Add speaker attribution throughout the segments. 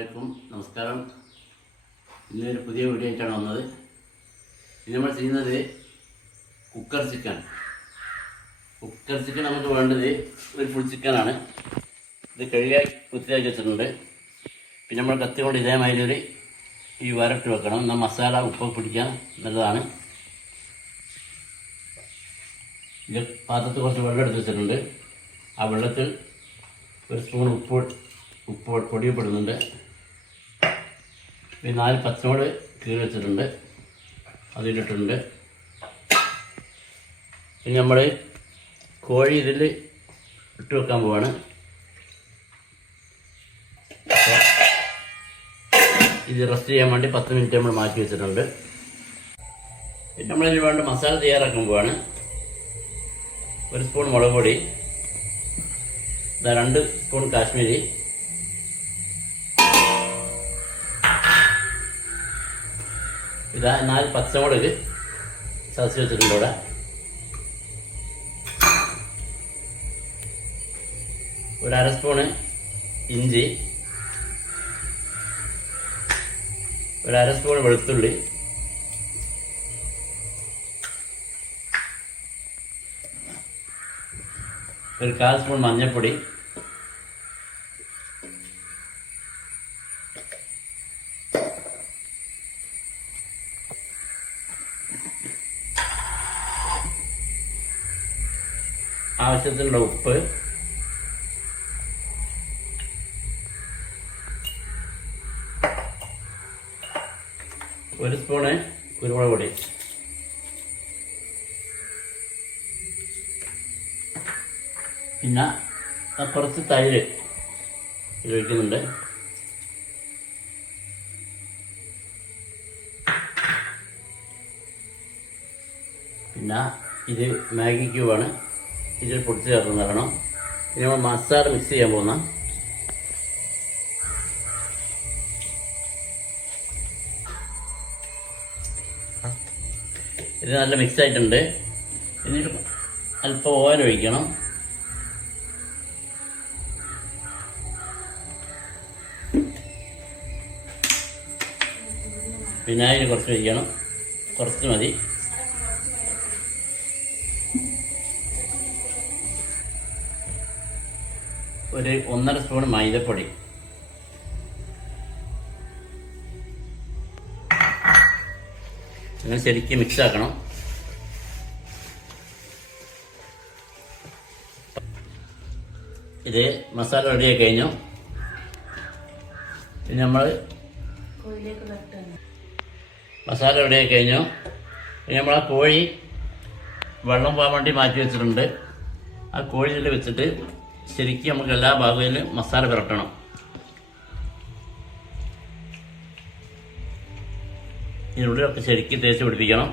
Speaker 1: അസ്സാമലൈക്കും നമസ്കാരം. ഇന്നൊരു പുതിയ വീഡിയോ ആയിട്ടാണ് വന്നത് നമ്മൾ ചെയ്യുന്നത് കുക്കർ ചിക്കൻ. കുക്കർ ചിക്കൻ നമുക്ക് വേണ്ടത് ഒരു ഫുൾ ചിക്കനാണ് ഇത് കഴുകിയാൽ വൃത്തിയാക്കി വെച്ചിട്ടുണ്ട്. പിന്നെ നമ്മൾ കത്തി കൊണ്ട് ഇതേമാതിരി ഒരു ഈ വരട്ട് വെക്കണം. എന്നാൽ മസാല ഉപ്പ് പിടിക്കാൻ നല്ലതാണ് ഇത് പാത്രത്തിൽ കുറച്ച് വെള്ളം എടുത്ത് വെച്ചിട്ടുണ്ട്. ആ വെള്ളത്തിൽ ഒരു സ്പൂൺ ഉപ്പ് ഉപ്പ് പൊടിയപ്പെടുന്നുണ്ട് പിന്നെ നാല് പച്ചമുളക് കീറി വെച്ചിട്ടുണ്ട്. അതിലിട്ടുണ്ട് പിന്നെ നമ്മൾ കോഴി ഇതിൽ ഇട്ട് വെക്കാൻ പോവാണ്. ഇത് റെസ്റ്റ് ചെയ്യാൻ വേണ്ടി പത്ത് മിനിറ്റ് നമ്മൾ മാറ്റി വെച്ചിട്ടുണ്ട്. പിന്നെ നമ്മളിതിന് വേണ്ട മസാല തയ്യാറാക്കാൻ പോവാണ്. ഒരു സ്പൂൺ മുളക് പൊടി രണ്ട് സ്പൂൺ കാശ്മീരി ഇതാ നാല് പച്ചമുളക് ചതച്ച് വെച്ചിട്ടുണ്ട് ഇവിടെ. ഒരു അര സ്പൂണ് ഇഞ്ചി. ഒരു അര സ്പൂൺ വെളുത്തുള്ളി. ഒരു കാൽ സ്പൂൺ മഞ്ഞൾപ്പൊടി. ആവശ്യത്തിനുള്ള ഉപ്പ്. ഒരു സ്പൂണ് കുരുമുളക് പൊടി. പിന്നെ കുറച്ച് തൈര് ഉപയോഗിക്കുന്നുണ്ട് പിന്നെ ഇത് മാഗി ക്യൂബാണ് ഇതിൽ പൊടിച്ച് തരണം ഇനി നമ്മൾ മസാല മിക്സ് ചെയ്യാൻ പോകുന്ന ഇത് നല്ല മിക്സ് ആയിട്ടുണ്ട്. ഇനി അല്പം ഓയിൽ ഒഴിക്കണം. വിനാഗിരി കുറച്ച് ഒഴിക്കണം. കുറച്ച് മതി. ഒരു ഒന്നര സ്പൂൺ മൈദപ്പൊടി. അങ്ങനെ ശരിക്കും മിക്സ് ആക്കണം. ഇത് മസാല റെഡിയായി കഴിഞ്ഞു. പിന്നെ നമ്മൾ മസാല റെഡിയായി കഴിഞ്ഞു. പിന്നെ നമ്മൾ ആ കോഴി വെള്ളം പോകാൻ വേണ്ടി മാറ്റി വെച്ചിട്ടുണ്ട്. ആ കോഴി ഇതിൽ വെച്ചിട്ട് ശരിക്കും നമുക്ക് എല്ലാ ഭാഗങ്ങളിലും മസാല പുരട്ടണം. ഇതിനുള്ളിലൊക്കെ ശരിക്കും തേച്ച് പിടിപ്പിക്കണം.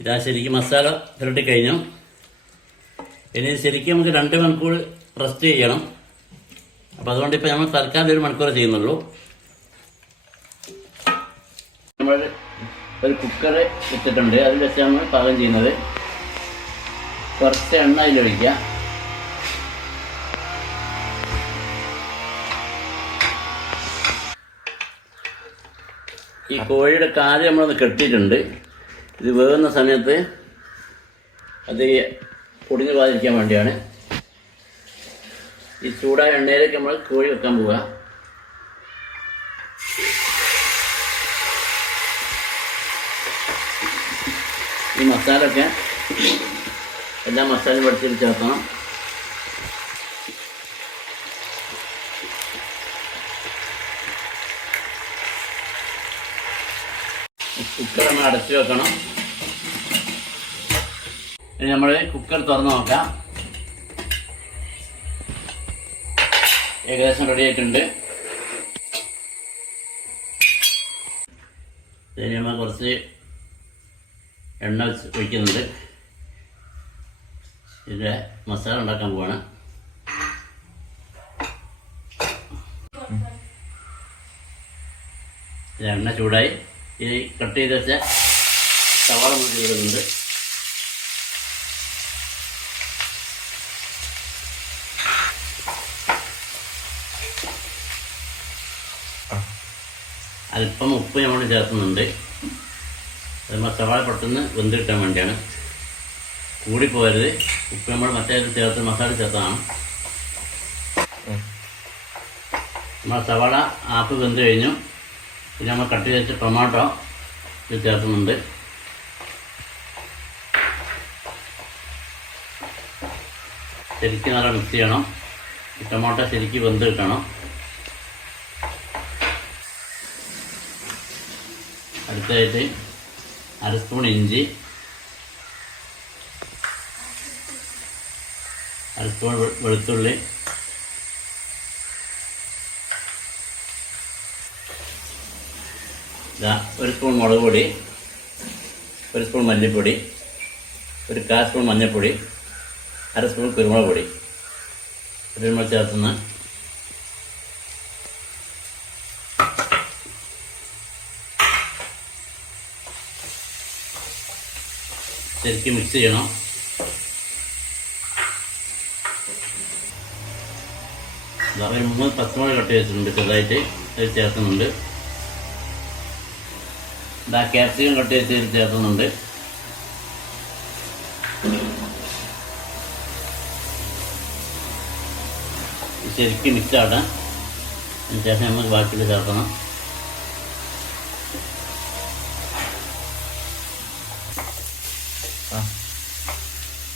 Speaker 1: ഇതാ ശരിക്കും മസാല പുരട്ടി കഴിഞ്ഞു ഇനി ശരിക്കും നമുക്ക് രണ്ട് മണിക്കൂർ റെസ്റ്റ് ചെയ്യണം. അപ്പോൾ അതുകൊണ്ട് ഇപ്പോൾ നമ്മൾ തൽക്കാലം ഒരു മണിക്കൂർ ചെയ്യുന്നുള്ളൂ. നമ്മൾ ഒരു കുക്കർ വെച്ചിട്ടുണ്ട്. അതിൽ വെച്ചാണ് പാകം ചെയ്യുന്നത്. കുറച്ച് എണ്ണ അതിലൊഴിക്കുക ഈ കോഴിയുടെ കാൽ നമ്മളൊന്ന് കെട്ടിയിട്ടുണ്ട്. ഇത് വേകുന്ന സമയത്ത് അത് പൊടിഞ്ഞു പോകാതിരിക്കാൻ വേണ്ടിയാണ്. ഈ ചൂടായ എണ്ണയിലേക്ക് നമ്മൾ കോഴി വെക്കാൻ പോവുക. ഈ മസാല ഒക്കെ എല്ലാ മസാലയും പഠിച്ചിട്ട് ചേർക്കണം. കുക്കർ അടച്ചു വെക്കണം. ഇനി നമ്മൾ കുക്കർ തുറന്ന് നോക്കാം. ഏകദേശം റെഡി ആയിട്ടുണ്ട്. ഇനി നമ്മൾ കുറച്ച് എണ്ണ ഒഴിക്കുന്നുണ്ട്. ഇതിന്റെ മസാല ഉണ്ടാക്കാൻ പോവാണ്. എണ്ണ ചൂടായി. ഈ കട്ട് ചെയ്ത് വെച്ച സവാള നമ്മൾ ഇടുന്നുണ്ട് അല്പം ഉപ്പ് നമ്മൾ ചേർക്കുന്നുണ്ട്. അത് സവാള പെട്ടെന്ന് വെന്ത് കിട്ടാൻ വേണ്ടിയാണ്. കൂടിപ്പോകരുത്. ഉപ്പ് നമ്മൾ മറ്റേ ചേർത്ത് മസാല ചേർത്താണ്. നമ്മൾ സവാള ആപ്പ് വെന്ത് കഴിഞ്ഞു. പിന്നെ നമ്മൾ കട്ട് ചെയ്ത് ടൊമാറ്റോ ഇത് ചേർക്കുന്നുണ്ട്. ശരിക്കും നല്ല മിക്സ് ചെയ്യണം. ഈ ടൊമാറ്റോ ശരിക്കും വെന്ത് കിട്ടണം. അടുത്തതായിട്ട് അര സ്പൂൺ ഇഞ്ചി. സ്പൂൺ വെളുത്തുള്ളി. ഒരു സ്പൂൺ മുളക് പൊടി ഒരു സ്പൂൺ മല്ലിപ്പൊടി ഒരു കാൽ സ്പൂൺ മഞ്ഞൾപ്പൊടി അര സ്പൂൺ കുരുമുളക് പൊടി. കുരുമുളക് ചേർത്തുന്ന ശരിക്കും മിക്സ് ചെയ്യണം. ഒരു മൂന്ന് പച്ചമുളക് കട്ട് ചെയ്തിട്ടുണ്ട് ചെറുതായിട്ട് അത് ചേർക്കുന്നുണ്ട്. ഇതാ ക്യാപ്സിക്കം കട്ട് ചെയ്ത് ചേർക്കുന്നുണ്ട്. ശരിക്കും മിക്സ് ആവട്ടെ അതിന് ശേഷം നമുക്ക് ബാക്കിയിൽ ചേർക്കണം.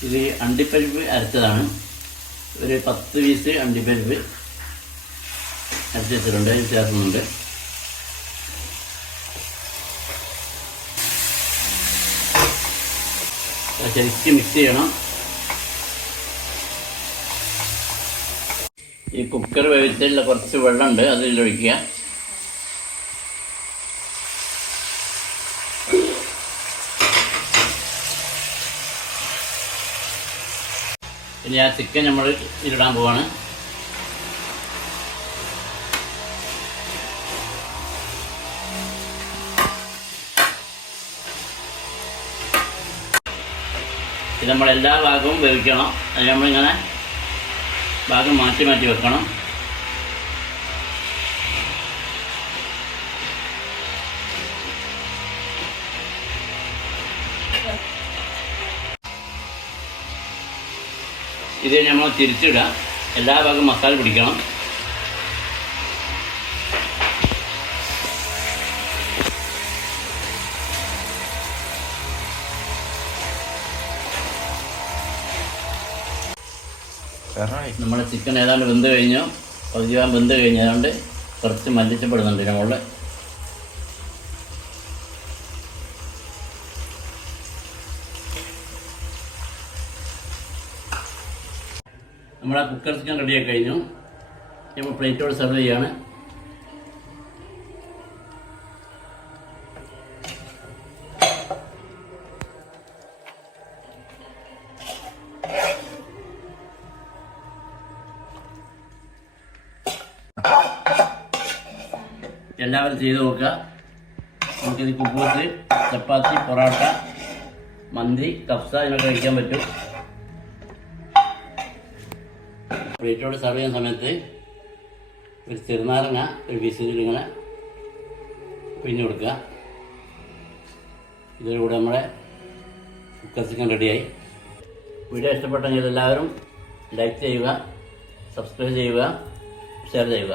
Speaker 1: ഇത് അണ്ടിപ്പരിപ്പ് അരച്ചതാണ്. ഒരു പത്ത് പീസ് അണ്ടിപ്പരിപ്പ്. അരച്ച് വെച്ചിട്ടുണ്ട് ഇത് ചേർക്കുന്നുണ്ട് ശരിക്കും മിക്സ് ചെയ്യണം. ഈ കുക്കർ വേവിച്ചതിൽ കുറച്ച് വെള്ളമുണ്ട് അതിലൊഴിക്കുക ഇനി ആ ചിക്കൻ നമ്മൾ ഇടാൻ പോവാണ്. ഇത് നമ്മൾ എല്ലാ ഭാഗവും വേവിക്കണം. അത് നമ്മളിങ്ങനെ ഭാഗം മാറ്റി മാറ്റി വെക്കണം. ഇത് നമ്മൾ തിരിച്ചിടുക. എല്ലാ ഭാഗവും മസാല പിടിക്കണം. നമ്മുടെ ചിക്കൻ ഏതാണ്ട് വെന്ത് കഴിഞ്ഞു. പകുതിയാൻ വെന്ത് കഴിഞ്ഞതുകൊണ്ട് കുറച്ച് മല്ലിച്ചപ്പെടുന്നുണ്ട് നമ്മളുടെ നമ്മുടെ കുക്കർ ചിക്കൻ റെഡിയായി കഴിഞ്ഞു. നമ്മൾ പ്ലേറ്റോട് സെർവ് ചെയ്യാണ്. എല്ലാവരും ചെയ്ത് നോക്കുക. നമുക്കിത് കുബൂസ് ചപ്പാത്തി പൊറോട്ട മന്തി കഫ്സ ഇതിനൊക്കെ കഴിക്കാൻ പറ്റും. പ്ലേറ്റോട് സെർവ് ചെയ്യുന്ന സമയത്ത് ഒരു ചെറുനാരങ്ങ ഒരു വിസിലിങ്ങനെ പിഴിഞ്ഞ് കൊടുക്കുക. ഇതിലൂടെ നമ്മുടെ കുക്കർ ചിക്കൻ റെഡിയായി വീഡിയോ ഇഷ്ടപ്പെട്ടെങ്കിൽ എല്ലാവരും ലൈക്ക് ചെയ്യുക സബ്സ്ക്രൈബ് ചെയ്യുക ഷെയർ ചെയ്യുക.